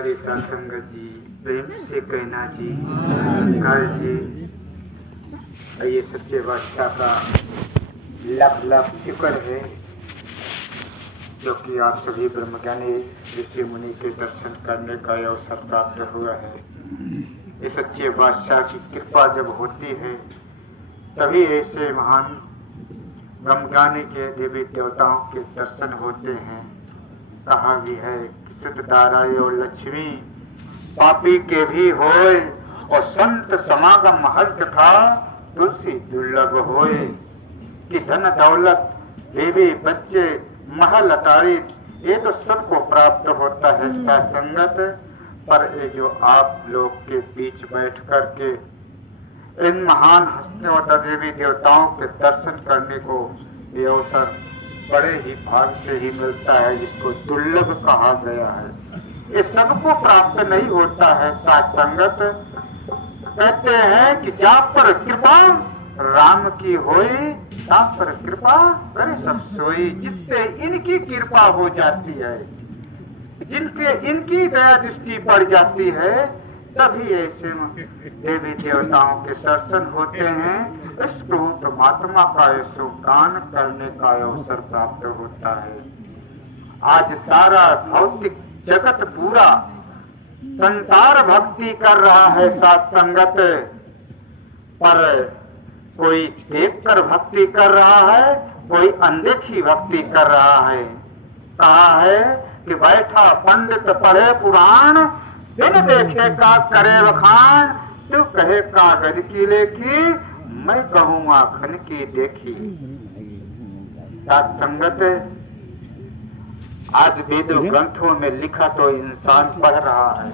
हरे सत्संगत जी, प्रेम से कहना जी, नमस्कार जी। ये सच्चे बादशाह का लख लख शुक्र है क्योंकि आप सभी ब्रह्मज्ञानी ऋषि मुनि के दर्शन करने का अवसर प्राप्त हुआ है। इस सच्चे बादशाह की कृपा जब होती है तभी ऐसे महान ब्रह्मज्ञानी के देवी देवताओं के दर्शन होते हैं। कहा भी है कि सिद्धदाराय और लक्ष्मी पापी के भी होए और संत समागम हर्ष था तुलसी दुर्लभ होए। कि धन दौलत देवी बच्चे महल अटारी ये तो सबको प्राप्त होता है सत्संगत, पर ये जो आप लोग के बीच बैठ करके इन महान हस्तियों देवी देवताओं के दर्शन करने को ये अवसर बड़े ही भाग से ही मिलता है, जिसको दुर्लभ कहा गया है। ये सबको प्राप्त नहीं होता है सत्संगत। कहते हैं कि जा पर कृपा राम की होई, जा पर कृपा करे सब सोई। जिससे इनकी कृपा हो जाती है, जिनके इनकी दया दृष्टि पड़ जाती है, तभी ऐसे देवी देवताओं के दर्शन होते हैं। इस प्रभु परमात्मा का ऐसो गान करने का अवसर प्राप्त होता है। आज सारा भौतिक जगत पूरा संसार भक्ति कर रहा है सत्संगत, पर कोई देखकर भक्ति कर रहा है, कोई अनदेखी भक्ति कर रहा है। कहा है कि बैठा पंडित पढ़े पुराण, बिन देखे का करे बखान। तू कहे कागज की लेखी, मैं कहूँ आँखन की देखी। सत्संगत आज वेदों ग्रंथों में लिखा तो इंसान पढ़ रहा है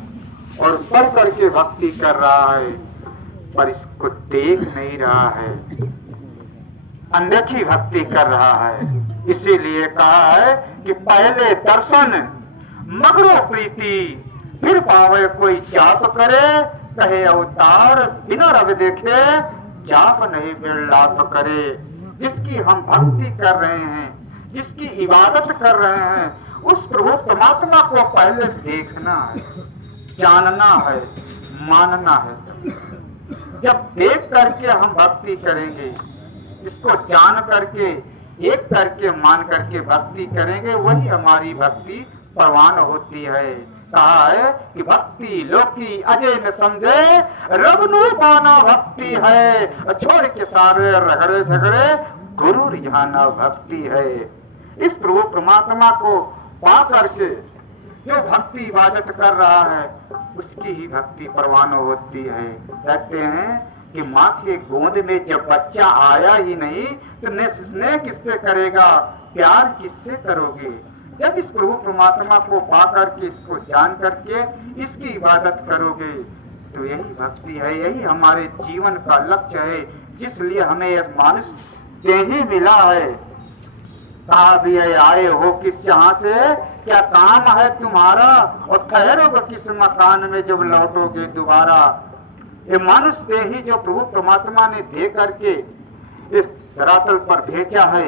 और पढ़ करके भक्ति कर रहा है, पर इसको देख नहीं रहा है, अनदेखी भक्ति कर रहा है। इसीलिए कहा है कि पहले दर्शन मगरो प्रीति, फिर पावे कोई जाप करे। कहे अवतार बिना रब देखे, जाप नहीं बिरलाप करे। जिसकी हम भक्ति कर रहे हैं, जिसकी इबादत कर रहे हैं, उस प्रभु परमात्मा को पहले देखना है, जानना है, मानना है। जब देख करके हम भक्ति करेंगे, इसको जान करके, एक करके, मान करके भक्ति करेंगे, वही हमारी भक्ति परवान होती है। कहा है कि भक्ति लोकी अजय न समझे, रबनु पाना भक्ति है। छोड़ के सारे रगड़े झगड़े, गुरु रिझाना भक्ति है। इस प्रभु परमात्मा को पा करके जो भक्ति इबादत कर रहा है, उसकी ही भक्ति परवान होती है। कहते हैं कि माँ के गोद में जब बच्चा आया ही नहीं तो स्नेह किससे करेगा, प्यार किससे करोगे। जब इस प्रभु परमात्मा को पा करके, इसको जान करके इसकी इबादत करोगे, तो यही भक्ति है, यही हमारे जीवन का लक्ष्य है, जिसलिए हमें यह मानुष देही मिला है। कहा भी है आए हो किस जहां से, क्या काम है तुम्हारा, और ठहरोगे किस मकान में जब लौटोगे दोबारा। ये मानुष देही जो प्रभु परमात्मा ने दे करके इस धरातल पर भेजा है,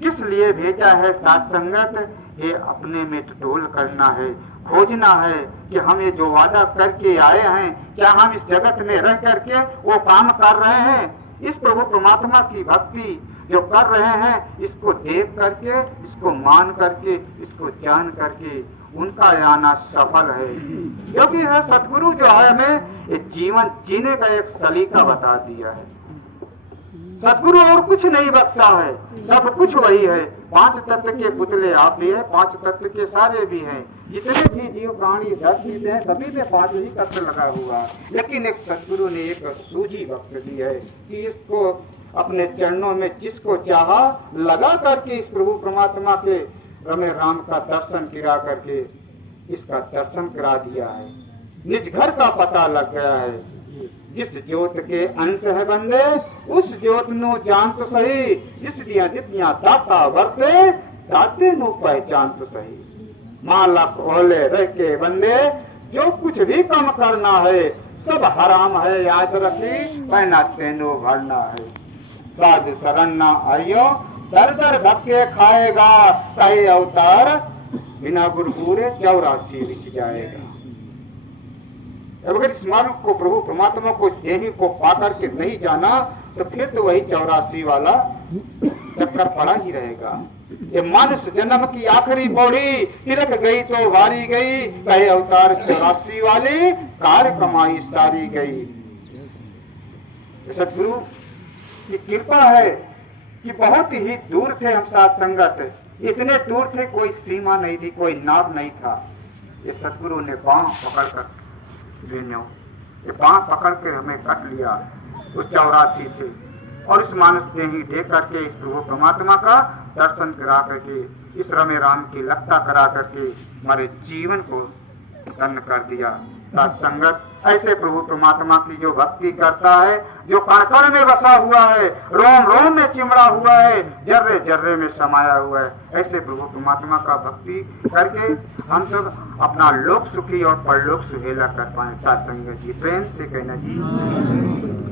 किस लिए भेजा है सत्संगत। ये अपने में टटोल करना है, खोजना है कि हम ये जो वादा करके आए हैं, क्या हम इस जगत में रह करके वो काम कर रहे हैं। इस प्रभु परमात्मा की भक्ति जो कर रहे हैं, इसको देख करके, इसको मान करके, इसको जान करके उनका आना सफल है। क्योंकि है सतगुरु जो है हमें ये जीवन जीने का एक सलीका बता दिया है। सतगुरु और कुछ नहीं बख्शा है, सब कुछ वही है। 5 तत्व के पुतले आप भी है, 5 तत्व के सारे भी हैं। जितने भी जीव प्राणी धरती पे हैं, सभी में 5 ही तत्व लगा हुआ है। लेकिन एक सतगुरु ने एक सूझी बख्श दी है कि इसको अपने चरणों में जिसको चाहा लगा करके इस प्रभु परमात्मा के रमे राम का दर्शन करा करके इसका दर्शन करा दिया है। निज घर का पता लग गया है। जिस ज्योत के अंश है बंदे, उस ज्योत नो जान तो सही। जिस दिया जितियां दाता वर्ते, दाते नो पहचान तो सही। मालक ओले रह के बंदे, जो कुछ भी काम करना है सब हराम है, याद रखी पहना तेनो भरना है। साध शरण न आइयो, दर दर धक्के खाएगा। कहे अवतार बिना गुरपुरे 84 रिच जाएगा। अगर इस मार्ग को प्रभु परमात्मा को यही को पा करके नहीं जाना तो फिर तो वही 84 वाला चक्कर पड़ा ही रहेगा। ये मानुष जन्म की आखिरी पौड़ी, तिलक गई तो वारी गई, कहे अवतार 84 वाले, कार्य कमाई सारी गई। सदगुरु की कृपा है कि बहुत ही दूर थे हम साथ संगत, इतने दूर थे कोई सीमा नहीं थी, कोई नाव नहीं था। ये सदगुरु ने बांह पकड़ कर ये बांह पकड़ कर हमें कट लिया उस 84 से, और इस मानस ने ही देख करके इस प्रभु परमात्मा का दर्शन करा करके, इस रमे राम की लगता करा करके हमारे जीवन को धन्य कर दिया। संगत ऐसे प्रभु परमात्मा की जो भक्ति करता है, जो कण में बसा हुआ है, रोम रोम में चिमड़ा हुआ है, जर्रे जर्रे में समाया हुआ है, ऐसे प्रभु परमात्मा का भक्ति करके हम सब अपना लोक सुखी और परलोक सुहेला कर पाए। साथ संगत जी प्रेम से कहना जी।